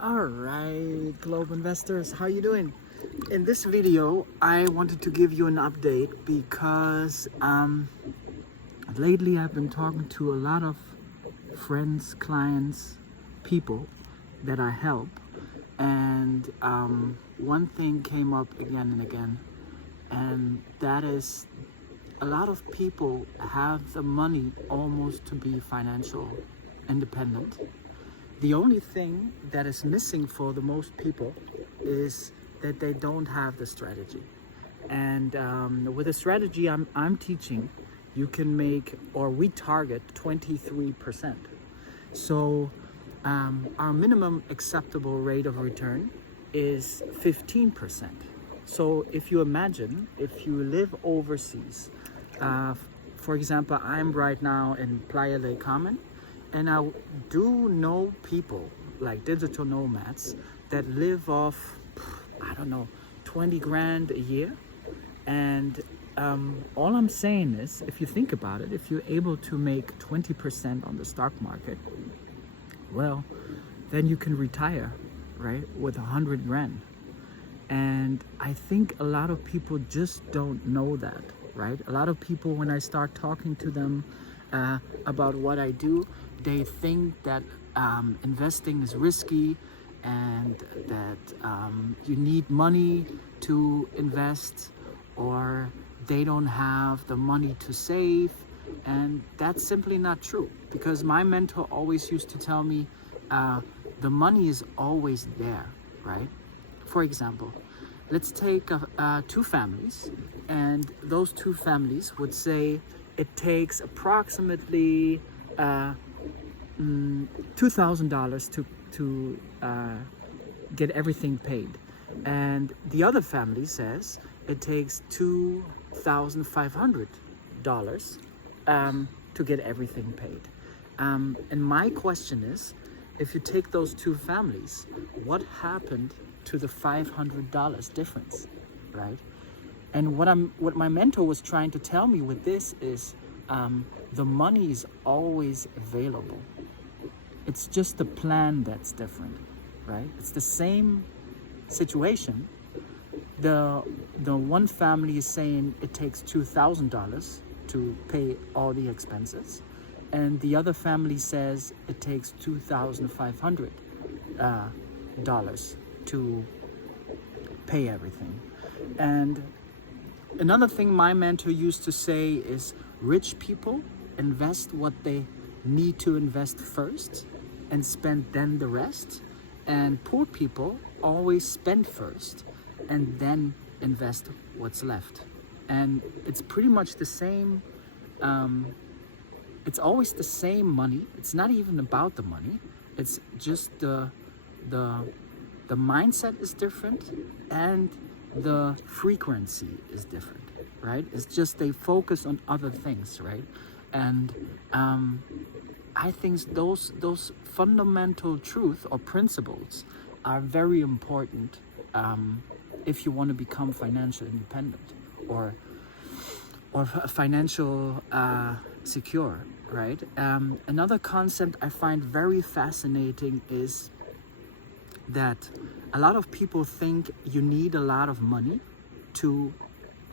All right, Globe investors, how you doing? In this video, I wanted to give you an update because lately I've been talking to a lot of friends, clients, people that I help, and one thing came up again and again, and that is a lot of people have the money almost to be financial independent. The only thing that is missing for the most people is that they don't have the strategy. And with the strategy I'm teaching, you can make, or we target 23%. So our minimum acceptable rate of return is 15%. So if you imagine, if you live overseas, for example, I'm right now in Playa del Carmen, and I do know people like digital nomads that live off, I don't know, 20 grand a year. And all I'm saying is, if you think about it, if you're able to make 20% on the stock market, well, then you can retire, right, with 100 grand. And I think a lot of people just don't know that, right? A lot of people, when I start talking to them about what I do, they think that investing is risky and that you need money to invest, or they don't have the money to save. And that's simply not true, because my mentor always used to tell me the money is always there, right? For example, let's take two families, and those two families would say it takes approximately $2,000 to get everything paid, and the other family says it takes $2,500 to get everything paid. And my question is, if you take those two families, what happened to the $500 difference, right? And what my mentor was trying to tell me with this is the money is always available. It's just the plan that's different, right? It's the same situation. The one family is saying it takes $2,000 to pay all the expenses, and the other family says it takes $2,500 to pay everything. And another thing my mentor used to say is, rich people invest what they need to invest first and spend then the rest, and poor people always spend first and then invest what's left. And it's pretty much the same. It's always the same money. It's not even about the money. It's just the mindset is different and the frequency is different, right? It's just they focus on other things, right? And I think those fundamental truth or principles are very important if you want to become financially independent or financial secure, right? Another concept I find very fascinating is that a lot of people think you need a lot of money to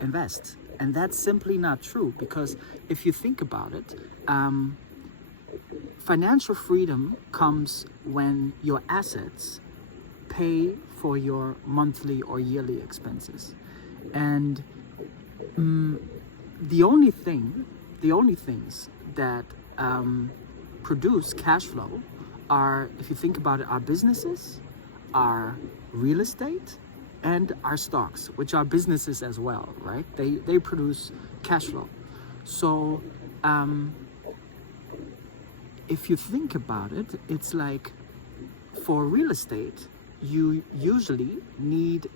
invest, and that's simply not true, because if you think about it, financial freedom comes when your assets pay for your monthly or yearly expenses. And the only things that produce cash flow are, if you think about it, our businesses, our real estate, and our stocks, which are businesses as well, right? They produce cash flow. So if you think about it, it's like for real estate, you usually need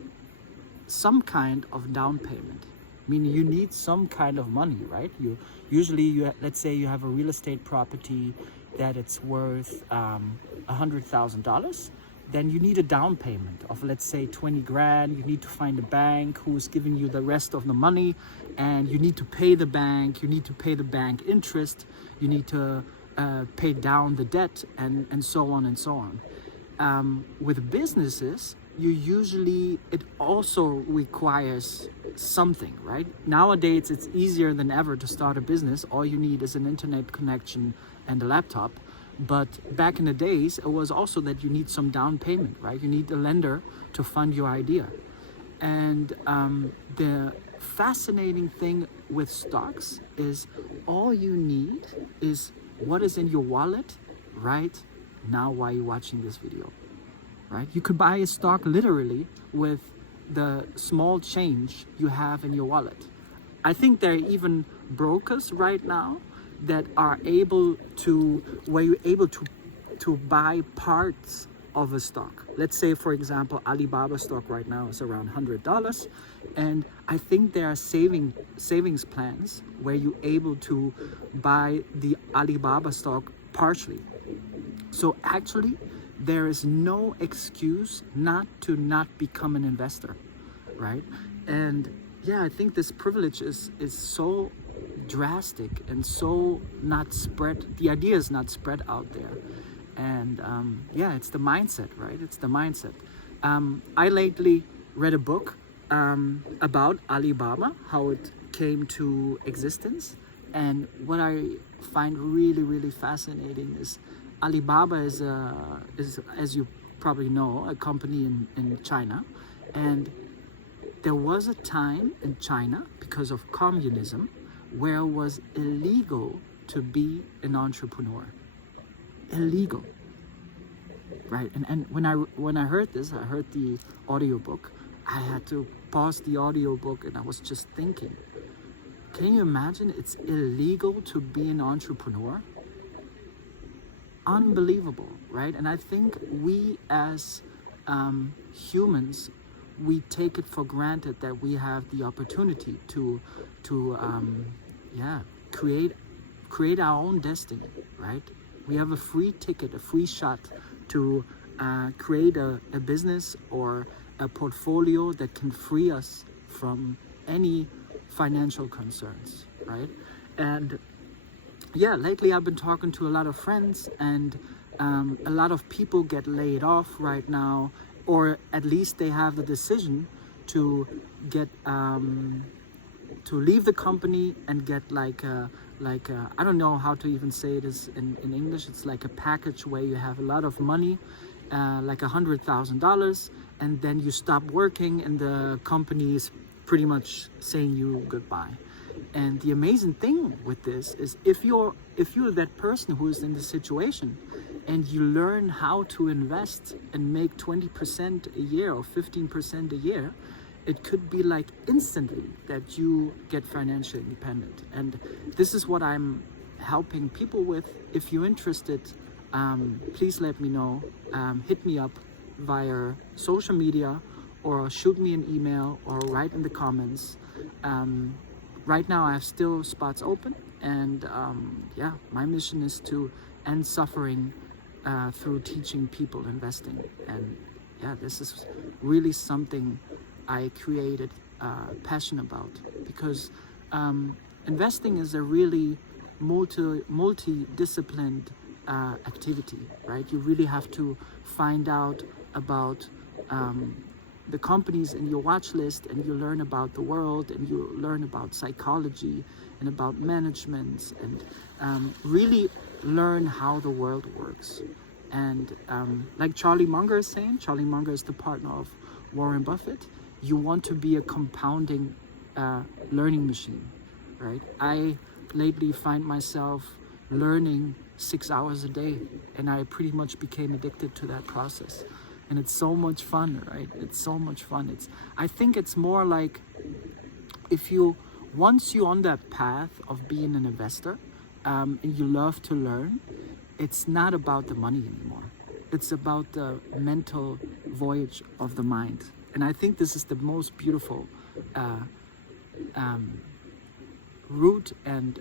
some kind of down payment. Meaning you need some kind of money, right? Let's say you have a real estate property that it's worth $100,000. Then you need a down payment of, let's say, 20 grand. You need to find a bank who's giving you the rest of the money, and you need to pay the bank. You need to pay the bank interest. You need to pay down the debt, and so on and so on. with businesses, it also requires something, right? Nowadays, it's easier than ever to start a business. All you need is an internet connection and a laptop. But back in the days, it was also that you need some down payment, right? You need a lender to fund your idea. And the fascinating thing with stocks is all you need is what is in your wallet right now while you're watching this video, right? You could buy a stock literally with the small change you have in your wallet. I think there are even brokers right now that are able to, where you're able to buy parts of a stock. Let's say, for example, Alibaba stock right now is around $100, and I think there are savings plans where you're able to buy the Alibaba stock partially. So actually, there is no excuse not to not become an investor, right? And yeah, I think this privilege is so drastic and so not spread. The idea is not spread out there. And yeah, it's the mindset, right? It's the mindset. I lately read a book about Alibaba, how it came to existence. And what I find really, really fascinating is Alibaba is as you probably know, a company in China. And there was a time in China, because of communism, where it was illegal to be an entrepreneur. Illegal, right? And when I heard this, I heard the audiobook. I had to pause the audiobook and I was just thinking, can you imagine it's illegal to be an entrepreneur? Unbelievable, right? And I think we as humans, we take it for granted that we have the opportunity to create our own destiny, right? We have a free ticket, a free shot to create a business or a portfolio that can free us from any financial concerns, right? And yeah, lately I've been talking to a lot of friends, and a lot of people get laid off right now, or at least they have the decision to get to leave the company and get like I don't know how to even say it is in English. It's like a package where you have a lot of money, like $100,000, and then you stop working and the company is pretty much saying you goodbye. And the amazing thing with this is if you're that person who is in this situation and you learn how to invest and make 20% a year or 15% a year, it could be like instantly that you get financially independent. And this is what I'm helping people with. If you're interested, please let me know. Hit me up via social media or shoot me an email or write in the comments. Right now I have still spots open, and yeah, my mission is to end suffering through teaching people investing. And yeah, this is really something I created passion about, because investing is a really multi-disciplined activity, right? You really have to find out about the companies in your watch list, and you learn about the world, and you learn about psychology and about management, and really learn how the world works. And like Charlie Munger is saying, Charlie Munger is the partner of Warren Buffett, you want to be a compounding learning machine, right? I lately find myself learning 6 hours a day, and I pretty much became addicted to that process. And it's so much fun, right? It's so much fun. I think it's more like once you're on that path of being an investor, and you love to learn, it's not about the money anymore. It's about the mental voyage of the mind. And I think this is the most beautiful route and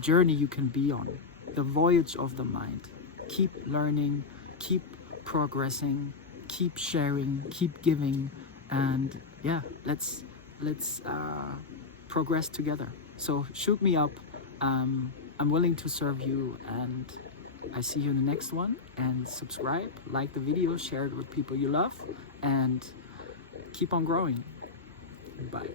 journey you can be on. The voyage of the mind. Keep learning, keep progressing, keep sharing, keep giving, and yeah, let's progress together. So shoot me up. I'm willing to serve you, and I see you in the next one, and subscribe, like the video, share it with people you love, and keep on growing. Bye.